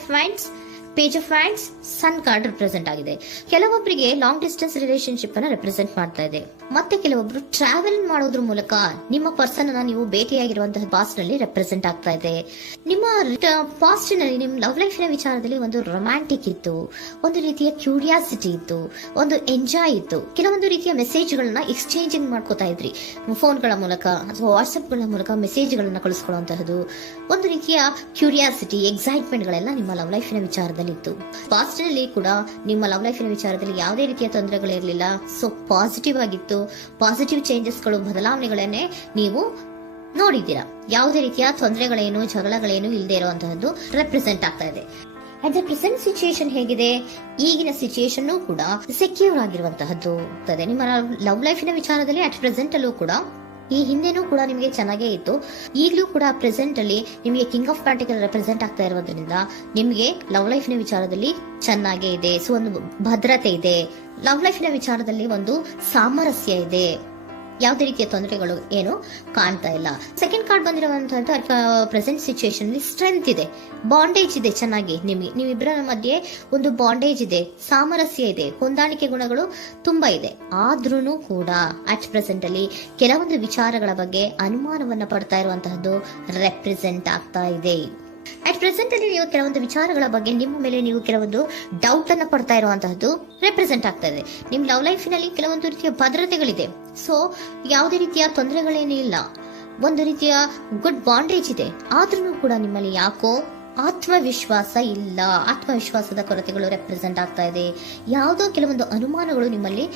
Of wands, page of wands, sun card represent ಆಗಿದೆ. ಕೆಲವೊಬ್ಬರಿಗೆ long distance relationship ಅನ್ನ represent ಮಾಡ್ತಾ ಇದೆ. ಮತ್ತೆ ಕೆಲವೊಬ್ರು ಟ್ರಾವೆಲ್ ಮಾಡೋದ್ರ ಮೂಲಕ ನಿಮ್ಮ ಪರ್ಸನ್ ಅನ್ನ ನೀವು ಭೇಟಿಯಾಗಿರುವಂತಹ ಪಾಸ್ಟ್ ನಲ್ಲಿ ರೆಪ್ರೆಸೆಂಟ್ ಆಗ್ತಾ ಇದೆ. ನಿಮ್ಮ ಪಾಸ್ಟ್ ನಲ್ಲಿ ನಿಮ್ಮ ಲವ್ ಲೈಫ್ ನ ವಿಚಾರದಲ್ಲಿ ಒಂದು ರೊಮ್ಯಾಂಟಿಕ್ ಇತ್ತು, ಒಂದು ರೀತಿಯ ಕ್ಯೂರಿಯಾಸಿಟಿ ಇತ್ತು, ಒಂದು ಎಂಜಾಯ್ ಇತ್ತು. ಕೆಲವೊಂದು ರೀತಿಯ ಮೆಸೇಜ್ ಗಳನ್ನ ಎಕ್ಸ್ಚೇಂಜಿಂಗ್ ಮಾಡ್ಕೋತಾ ಇದ್ರಿ, ಫೋನ್ಗಳ ಮೂಲಕ ಅಥವಾ ವಾಟ್ಸ್ಆಪ್ ಗಳ ಮೂಲಕ ಮೆಸೇಜ್ ಗಳನ್ನ ಕಳಿಸ್ಕೊಳ್ಳುವಂತಹದ್ದು. ಒಂದು ರೀತಿಯ ಕ್ಯೂರಿಯಾಸಿಟಿ, ಎಕ್ಸೈಟ್ಮೆಂಟ್ ಗಳೆಲ್ಲ ನಿಮ್ಮ ಲವ್ ಲೈಫ್ ನ ವಿಚಾರದಲ್ಲಿ ಇತ್ತು. ಪಾಸ್ಟ್ ನಲ್ಲಿ ಕೂಡ ನಿಮ್ಮ ಲವ್ ಲೈಫ್ ನ ವಿಚಾರದಲ್ಲಿ ಯಾವುದೇ ರೀತಿಯ ತೊಂದರೆಗಳಿರಲಿಲ್ಲ. ಸೊ ಪಾಸಿಟಿವ್ ಆಗಿತ್ತು. ಪಾಸಿಟಿವ್ ಚೇಂಜಸ್ ಗಳು, ಬದಲಾವಣೆಗಳನ್ನೇ ನೀವು ನೋಡಿದ್ದೀರಾ. ಯಾವುದೇ ರೀತಿಯ ತೊಂದರೆಗಳೇನು, ಜಗಳಗಳೇನು ಇಲ್ಲದೆ ಇರುವಂತಹದ್ದು ರೆಪ್ರೆಸೆಂಟ್ ಆಗ್ತಾ ಇದೆ. ಅಟ್ ದ ಪ್ರೆಸೆಂಟ್ ಸಿಚುಯೇಷನ್ ಹೇಗಿದೆ, ಈಗಿನ ಸಿಚುಯೇಷನ್ ಕೂಡ ಸೆಕ್ಯೂರ್ ಆಗಿರುವಂತಹದ್ದು. ನಿಮ್ಮ ಲವ್ ಲೈಫಿನ ವಿಚಾರದಲ್ಲಿ ಅಟ್ ಪ್ರೆಸೆಂಟ್ ಅಲ್ಲೂ ಕೂಡ, ಈ ಹಿಂದೆನೂ ಕೂಡ ನಿಮಗೆ ಚೆನ್ನಾಗೇ ಇತ್ತು, ಈಗಲೂ ಕೂಡ ಪ್ರೆಸೆಂಟ್ ಅಲ್ಲಿ ನಿಮಗೆ ಕಿಂಗ್ ಆಫ್ ಪ್ಯಾಂಟಿಕಲ್ ರೆಪ್ರೆಸೆಂಟ್ ಆಗ್ತಾ ಇರೋದ್ರಿಂದ ನಿಮಗೆ ಲವ್ ಲೈಫಿನ ವಿಚಾರದಲ್ಲಿ ಚೆನ್ನಾಗೇ ಇದೆ. ಸೊ ಒಂದು ಭದ್ರತೆ ಇದೆ. ಲವ್ ಲೈಫಿನ ವಿಚಾರದಲ್ಲಿ ಒಂದು ಸಾಮರಸ್ಯ ಇದೆ. ಯಾವುದೇ ರೀತಿಯ ತೊಂದರೆಗಳು ಏನು ಕಾಣ್ತಾ ಇಲ್ಲ. ಸೆಕೆಂಡ್ ಕಾರ್ಡ್ ಬಂದಿರುವಂತಹ ಪ್ರೆಸೆಂಟ್ ಸಿಚುಯೇಷನ್ ಅಲ್ಲಿ ಸ್ಟ್ರೆಂತ್ ಇದೆ, ಬಾಂಡೇಜ್ ಇದೆ. ಚೆನ್ನಾಗಿ ನೀವಿಬ್ಬರ ಮಧ್ಯೆ ಒಂದು ಬಾಂಡೇಜ್ ಇದೆ, ಸಾಮರಸ್ಯ ಇದೆ, ಹೊಂದಾಣಿಕೆ ಗುಣಗಳು ತುಂಬಾ ಇದೆ. ಆದ್ರೂ ಕೂಡ ಅಟ್ ಪ್ರೆಸೆಂಟ್ ಅಲ್ಲಿ ಕೆಲವೊಂದು ವಿಚಾರಗಳ ಬಗ್ಗೆ ಅನುಮಾನವನ್ನ ಪಡ್ತಾ ಇರುವಂತಹದ್ದು ರೆಪ್ರೆಸೆಂಟ್ ಆಗ್ತಾ ಇದೆ. ಅಟ್ ಪ್ರೆಸೆಂಟ್ ಅಲ್ಲಿ ನೀವು ಕೆಲವೊಂದು ವಿಚಾರಗಳ ಬಗ್ಗೆ ನಿಮ್ಮ ಮೇಲೆ ನೀವು ಕೆಲವೊಂದು ಡೌಟ್ ಅನ್ನ ಪಡ್ತಾ ಇರುವಂತಹದ್ದು ರೆಪ್ರೆಸೆಂಟ್ ಆಗ್ತಾ ಇದೆ. ನಿಮ್ ಲವ್ ಲೈಫಿನಲ್ಲಿ ಕೆಲವೊಂದು ರೀತಿಯ ಭದ್ರತೆಗಳಿದೆ. ಸೊ ಯಾವುದೇ ರೀತಿಯ ತೊಂದರೆಗಳೇನೂ ಇಲ್ಲ, ಒಂದು ರೀತಿಯ ಗುಡ್ ಬಾಂಡೇಜ್ ಇದೆ. ಆದ್ರೂ ಕೂಡ ನಿಮ್ಮಲ್ಲಿ ಯಾಕೋ ಆತ್ಮವಿಶ್ವಾಸ ಇಲ್ಲ, ಆತ್ಮವಿಶ್ವಾಸದ ಕೊರತೆಗಳು ರೆಪ್ರೆಸೆಂಟ್ ಆಗ್ತಾ ಇದೆ. ಯಾವುದೋ ಕೆಲವೊಂದು ಅನುಮಾನಗಳು ನಿಮ್ಮಲ್ಲಿ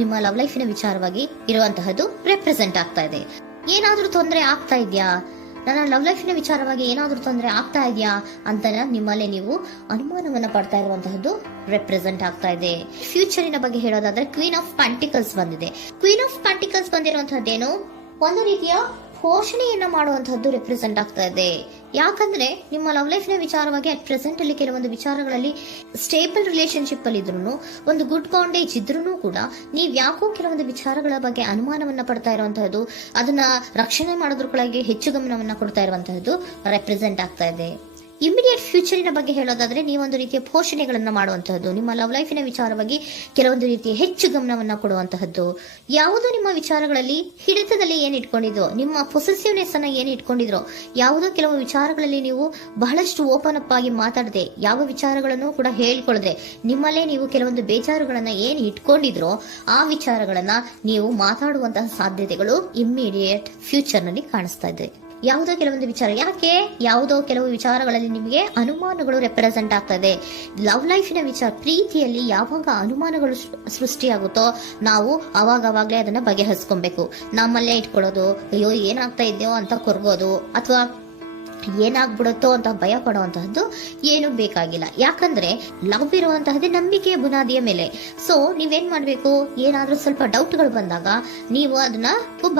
ನಿಮ್ಮ ಲವ್ ಲೈಫಿನ ವಿಚಾರವಾಗಿ ಇರುವಂತಹದ್ದು ರೆಪ್ರೆಸೆಂಟ್ ಆಗ್ತಾ ಇದೆ. ಏನಾದ್ರೂ ತೊಂದರೆ ಆಗ್ತಾ ಇದೆಯಾ, ನನ್ನ ಲವ್ ಲೈಫಿನ ವಿಚಾರವಾಗಿ ಏನಾದ್ರೂ ತೊಂದರೆ ಆಗ್ತಾ ಇದೆಯಾ ಅಂತ ನಿಮ್ಮಲ್ಲಿ ನೀವು ಅನುಮಾನವನ್ನ ಪಡ್ತಾ ಇರುವಂತಹದ್ದು ರೆಪ್ರೆಸೆಂಟ್ ಆಗ್ತಾ ಇದೆ. ಫ್ಯೂಚರಿನ ಬಗ್ಗೆ ಹೇಳೋದಾದ್ರೆ ಕ್ವೀನ್ ಆಫ್ ಪ್ಯಾಂಟಿಕಲ್ಸ್ ಬಂದಿದೆ. ಕ್ವೀನ್ ಆಫ್ ಪ್ಯಾಂಟಿಕಲ್ಸ್ ಬಂದಿರುವಂತಹದ್ದೇನು, ಒಂದು ರೀತಿಯ ಪೋಷಣೆಯನ್ನ ಮಾಡುವಂತಹದ್ದು ರೆಪ್ರೆಸೆಂಟ್ ಆಗ್ತಾ ಇದೆ. ಯಾಕಂದ್ರೆ ನಿಮ್ಮ ಲವ್ ಲೈಫ್ ನ ವಿಚಾರವಾಗಿ ಅಟ್ ಪ್ರೆಸೆಂಟ್ ಅಲ್ಲಿ ಕೆಲವೊಂದು ವಿಚಾರಗಳಲ್ಲಿ ಸ್ಟೇಬಲ್ ರಿಲೇಶನ್ಶಿಪ್ ಅಲ್ಲಿ ಇದ್ರು, ಒಂದು ಗುಡ್ ಬಾಂಡೇಜ್ ಇದ್ರೂ ಕೂಡ ನೀವ್ ಯಾಕೋ ಕೆಲವೊಂದು ವಿಚಾರಗಳ ಬಗ್ಗೆ ಅನುಮಾನವನ್ನ ಪಡ್ತಾ ಇರುವಂತಹದ್ದು, ಅದನ್ನ ರಕ್ಷಣೆ ಮಾಡೋದ್ರೊಳಗೆ ಹೆಚ್ಚು ಗಮನವನ್ನ ಕೊಡ್ತಾ ಇರುವಂತಹದ್ದು ರೆಪ್ರೆಸೆಂಟ್ ಆಗ್ತಾ ಇದೆ. ಇಮಿಡಿಯೇಟ್ ಫ್ಯೂಚರಿನ ಬಗ್ಗೆ ಹೇಳೋದಾದ್ರೆ ನೀವೊಂದು ರೀತಿಯ ಪೋಷಣೆಗಳನ್ನ ಮಾಡುವಂತಹದ್ದು, ನಿಮ್ಮ ಲವ್ ಲೈಫಿನ ವಿಚಾರವಾಗಿ ಕೆಲವೊಂದು ರೀತಿಯ ಹೆಚ್ಚು ಗಮನವನ್ನ ಕೊಡುವಂತಹದ್ದು. ಯಾವುದೋ ನಿಮ್ಮ ವಿಚಾರಗಳಲ್ಲಿ ಹಿಡಿತದಲ್ಲಿ ಏನ್ ಇಟ್ಕೊಂಡಿದ್ರೋ, ನಿಮ್ಮ ಪೊಸೆಸಿವ್ನೆಸ್ ಅನ್ನ ಏನ್ ಇಟ್ಕೊಂಡಿದ್ರೋ, ಯಾವುದೋ ಕೆಲವು ವಿಚಾರಗಳಲ್ಲಿ ನೀವು ಬಹಳಷ್ಟು ಓಪನ್ ಅಪ್ ಆಗಿ ಮಾತಾಡದೆ, ಯಾವ ವಿಚಾರಗಳನ್ನು ಕೂಡ ಹೇಳ್ಕೊಳ್ಳದೆ, ನಿಮ್ಮಲ್ಲೇ ನೀವು ಕೆಲವೊಂದು ಬೇಜಾರುಗಳನ್ನ ಏನ್ ಇಟ್ಕೊಂಡಿದ್ರೋ ಆ ವಿಚಾರಗಳನ್ನ ನೀವು ಮಾತಾಡುವಂತಹ ಸಾಧ್ಯತೆಗಳು ಇಮ್ಮಿಡಿಯೇಟ್ ಫ್ಯೂಚರ್ ನಲ್ಲಿ ಕಾಣಿಸ್ತಾ ಇದೆ. ಯಾವುದೋ ಕೆಲವೊಂದು ವಿಚಾರ, ಯಾಕೆ ಯಾವುದೋ ಕೆಲವು ವಿಚಾರಗಳಲ್ಲಿ ನಿಮಗೆ ಅನುಮಾನಗಳು ರೆಪ್ರೆಸೆಂಟ್ ಆಗ್ತಾ ಇದೆ. ಲವ್ ಲೈಫಿನ ವಿಚಾರ, ಪ್ರೀತಿಯಲ್ಲಿ ಯಾವಾಗ ಅನುಮಾನಗಳು ಸೃಷ್ಟಿಯಾಗುತ್ತೋ ನಾವು ಅವಾಗವಾಗ್ಲೇ ಅದನ್ನ ಬಗೆಹರಿಸ್ಕೊಬೇಕು. ನಮ್ಮಲ್ಲೇ ಇಟ್ಕೊಳ್ಳೋದು, ಅಯ್ಯೋ ಏನಾಗ್ತಾ ಇದೆಯೋ ಅಂತ ಕೊರಗೋದು ಅಥವಾ ಏನಾಗ್ಬಿಡುತ್ತೋ ಅಂತ ಭಯ ಪಡುವಂತಹದ್ದು ಏನು ಬೇಕಾಗಿಲ್ಲ. ಯಾಕಂದ್ರೆ ಲವ್ ಇರುವಂತಹದ್ದೇ ನಂಬಿಕೆಯ ಬುನಾದಿಯ ಮೇಲೆ. ಸೊ ನೀವೇನ್ ಮಾಡ್ಬೇಕು, ಏನಾದ್ರೂ ಸ್ವಲ್ಪ ಡೌಟ್ಗಳು ಬಂದಾಗ ನೀವು ಅದನ್ನ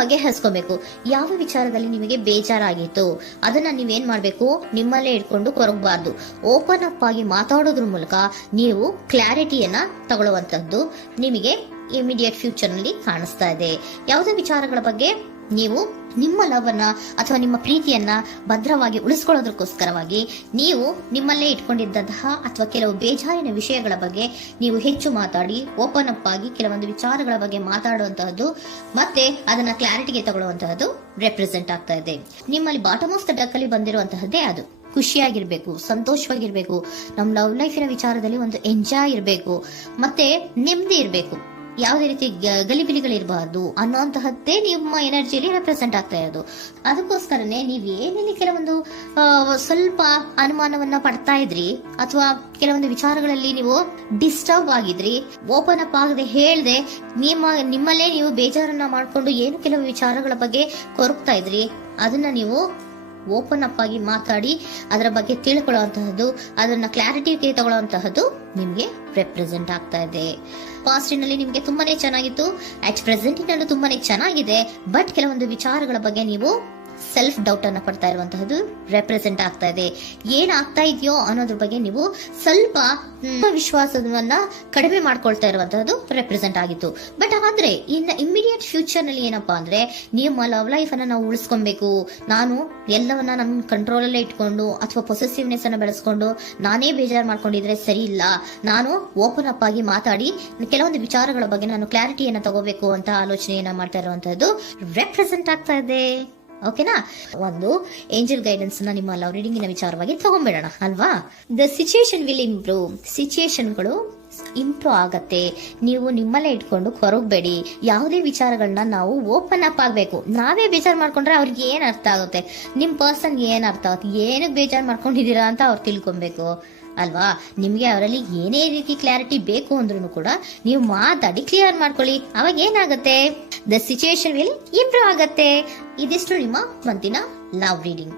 ಬಗೆಹರಿಸ್ಕೋಬೇಕು. ಯಾವ ವಿಚಾರದಲ್ಲಿ ನಿಮಗೆ ಬೇಜಾರಾಗಿತ್ತು ಅದನ್ನ ನೀವೇನ್ ಮಾಡ್ಬೇಕು, ನಿಮ್ಮಲ್ಲೇ ಇಟ್ಕೊಂಡು ಕೊರಗಬಾರ್ದು. ಓಪನ್ ಅಪ್ ಆಗಿ ಮಾತಾಡೋದ್ರ ಮೂಲಕ ನೀವು ಕ್ಲಾರಿಟಿಯನ್ನ ತಗೊಳ್ಳುವಂತದ್ದು ನಿಮಗೆ ಇಮಿಡಿಯೇಟ್ ಫ್ಯೂಚರ್ ನಲ್ಲಿ ಕಾಣಿಸ್ತಾ ಇದೆ. ಯಾವುದೇ ವಿಚಾರಗಳ ಬಗ್ಗೆ ನೀವು ನಿಮ್ಮ ಲವ್ ಅನ್ನ ಅಥವಾ ನಿಮ್ಮ ಪ್ರೀತಿಯನ್ನ ಭದ್ರವಾಗಿ ಉಳಿಸ್ಕೊಳ್ಳೋದಕ್ಕೋಸ್ಕರವಾಗಿ ನೀವು ನಿಮ್ಮಲ್ಲೇ ಇಟ್ಕೊಂಡಿದ್ದಂತಹ ಅಥವಾ ಕೆಲವು ಬೇಜಾರಿನ ವಿಷಯಗಳ ಬಗ್ಗೆ ನೀವು ಹೆಚ್ಚು ಮಾತಾಡಿ, ಓಪನ್ ಅಪ್ ಆಗಿ ಕೆಲವೊಂದು ವಿಚಾರಗಳ ಬಗ್ಗೆ ಮಾತಾಡುವಂತಹದ್ದು ಮತ್ತೆ ಅದನ್ನ ಕ್ಲಾರಿಟಿಗೆ ತಗೊಳ್ಳುವಂತಹದ್ದು ರೆಪ್ರೆಸೆಂಟ್ ಆಗ್ತಾ ಇದೆ. ನಿಮ್ಮಲ್ಲಿ ಬಾಟಮ್ ಆಫ್ ದ ಡಕ್ ಅಲ್ಲಿ ಬಂದಿರುವಂತಹದ್ದೇ ಅದು. ಖುಷಿಯಾಗಿರ್ಬೇಕು, ಸಂತೋಷವಾಗಿರ್ಬೇಕು, ನಮ್ಮ ಲವ್ ಲೈಫಿನ ವಿಚಾರದಲ್ಲಿ ಒಂದು ಎಂಜಾಯ್ ಇರಬೇಕು, ಮತ್ತೆ ನೆಮ್ಮದಿ ಇರಬೇಕು, ಯಾವುದೇ ರೀತಿ ಗಲಿಬಿಲಿಗಳಿರಬಾರ್ದು ಅನ್ನೋಂತಹದ್ದೇ ನಿಮ್ಮ ಎನರ್ಜಿಯಲ್ಲಿ ರೆಪ್ರೆಸೆಂಟ್ ಆಗ್ತಾ ಇರೋದು. ಅದಕ್ಕೋಸ್ಕರನೇ ನೀವ್ ಏನೇನು ಕೆಲವೊಂದು ಸ್ವಲ್ಪ ಅನುಮಾನವನ್ನ ಪಡ್ತಾ ಇದ್ರಿ ಅಥವಾ ಕೆಲವೊಂದು ವಿಚಾರಗಳಲ್ಲಿ ನೀವು ಡಿಸ್ಟರ್ಬ್ ಆಗಿದ್ರಿ, ಓಪನ್ ಅಪ್ ಆಗದೆ ಹೇಳ್ದೆ ನಿಮ್ಮಲ್ಲೇ ನೀವು ಬೇಜಾರನ್ನ ಮಾಡ್ಕೊಂಡು ಏನು ಕೆಲವು ವಿಚಾರಗಳ ಬಗ್ಗೆ ಕೊರಗ್ತಾ ಇದ್ರಿ, ಅದನ್ನ ನೀವು ಓಪನ್ ಅಪ್ ಆಗಿ ಮಾತಾಡಿ ಅದರ ಬಗ್ಗೆ ತಿಳ್ಕೊಳ್ಳುವಂತಹದ್ದು, ಅದನ್ನ ಕ್ಲಾರಿಟಿಗೆ ತಗೊಳ್ಳುವಂತಹದ್ದು ನಿಮ್ಗೆ ರೆಪ್ರೆಸೆಂಟ್ ಆಗ್ತಾ ಇದೆ. ಪಾಸ್ಟಿನಲ್ಲಿ ನಿಮ್ಗೆ ತುಂಬಾನೇ ಚೆನ್ನಾಗಿತ್ತು, ಅಟ್ ಪ್ರೆಸೆಂಟಿನಲ್ಲೂ ತುಂಬಾನೇ ಚೆನ್ನಾಗಿದೆ. ಬಟ್ ಕೆಲವೊಂದು ವಿಚಾರಗಳ ಬಗ್ಗೆ ನೀವು ಸೆಲ್ಫ್ ಡೌಟ್ ಅನ್ನ ಪಡ್ತಾ ಇರುವಂತಹದ್ದು ರೆಪ್ರೆಸೆಂಟ್ ಆಗ್ತಾ ಇದೆ. ಏನಾಗ್ತಾ ಇದೆಯೋ ಅನ್ನೋದ್ರ ಬಗ್ಗೆ ನೀವು ಸ್ವಲ್ಪ ವಿಶ್ವಾಸವನ್ನ ಕಡಿಮೆ ಮಾಡ್ಕೊಳ್ತಾ ಇರುವಂತಹದ್ದು ರೆಪ್ರೆಸೆಂಟ್ ಆಗಿತ್ತು. ಬಟ್ ಆದ್ರೆ ಇನ್ನು ಇಮಿಡಿಯೇಟ್ ಫ್ಯೂಚರ್ ನಲ್ಲಿ ಏನಪ್ಪಾ ಅಂದ್ರೆ ನಿಮ್ಮ ಲವ್ ಲೈಫ್ ಅನ್ನ ನಾವು ಉಳಿಸ್ಕೊಬೇಕು, ನಾನು ಎಲ್ಲವನ್ನ ನನ್ನ ಕಂಟ್ರೋಲ್ ಅಲ್ಲೇ ಇಟ್ಕೊಂಡು ಅಥವಾ ಪೊಸೆಸಿವ್ನೆಸ್ ಅನ್ನ ಬೆಳೆಸ್ಕೊಂಡು ನಾನೇ ಬೇಜಾರು ಮಾಡ್ಕೊಂಡಿದ್ರೆ ಸರಿ ಇಲ್ಲ, ನಾನು ಓಪನ್ ಅಪ್ ಆಗಿ ಮಾತಾಡಿ ಕೆಲವೊಂದು ವಿಚಾರಗಳ ಬಗ್ಗೆ ನಾನು ಕ್ಲಾರಿಟಿಯನ್ನ ತಗೋಬೇಕು ಅಂತ ಆಲೋಚನೆಯನ್ನ ಮಾಡ್ತಾ ಇರುವಂತಹದ್ದು ರೆಪ್ರೆಸೆಂಟ್ ಆಗ್ತಾ ಇದೆ. ಓಕೆನಾ? ಒಂದು ಏಂಜಲ್ ಗೈಡೆನ್ಸ್ ನ ನಿಮ್ಮ ಲವ್ ರೀಡಿಂಗಿನ ವಿಚಾರವಾಗಿ ತಗೊಂಡ್ಬಿಡೋಣ ಅಲ್ವಾ. The situation will improve. ಸಿಚುಯೇಷನ್ಗಳು ಇಂಪ್ರೂವ್ ಆಗತ್ತೆ. ನೀವು ನಿಮ್ಮಲ್ಲೇ ಇಟ್ಕೊಂಡು ಹೊರಗಬೇಡಿ. ಯಾವುದೇ ವಿಚಾರಗಳನ್ನ ನಾವು ಓಪನ್ ಅಪ್ ಆಗ್ಬೇಕು. ನಾವೇ ಬೇಜಾರು ಮಾಡ್ಕೊಂಡ್ರೆ ಅವ್ರಿಗೆ ಏನ್ ಅರ್ಥ ಆಗುತ್ತೆ, ನಿಮ್ ಪರ್ಸನ್ಗೆ ಏನ್ ಅರ್ಥ ಆಗುತ್ತೆ, ಏನಕ್ಕೆ ಬೇಜಾರು ಮಾಡ್ಕೊಂಡಿದೀರಾ ಅಂತ ಅವ್ರು ತಿಳ್ಕೊಬೇಕು ಅಲ್ವಾ. ನಿಮ್ಗೆ ಅವರಲ್ಲಿ ಏನೇ ರೀತಿ ಕ್ಲಾರಿಟಿ ಬೇಕು ಅಂದ್ರೂ ಕೂಡ ನೀವು ಮಾತಾಡಿ ಕ್ಲಿಯರ್ ಮಾಡ್ಕೊಳ್ಳಿ. ಅವಾಗ ಏನಾಗುತ್ತೆ, ದ ಸಿಚುಯೇಷನ್ ವಿಲ್ ಇಂಪ್ರೂವ್ ಆಗತ್ತೆ. ಇದಿಷ್ಟು ನಿಮ್ಮ ಮಂತಿನ ಲವ್ ರೀಡಿಂಗ್.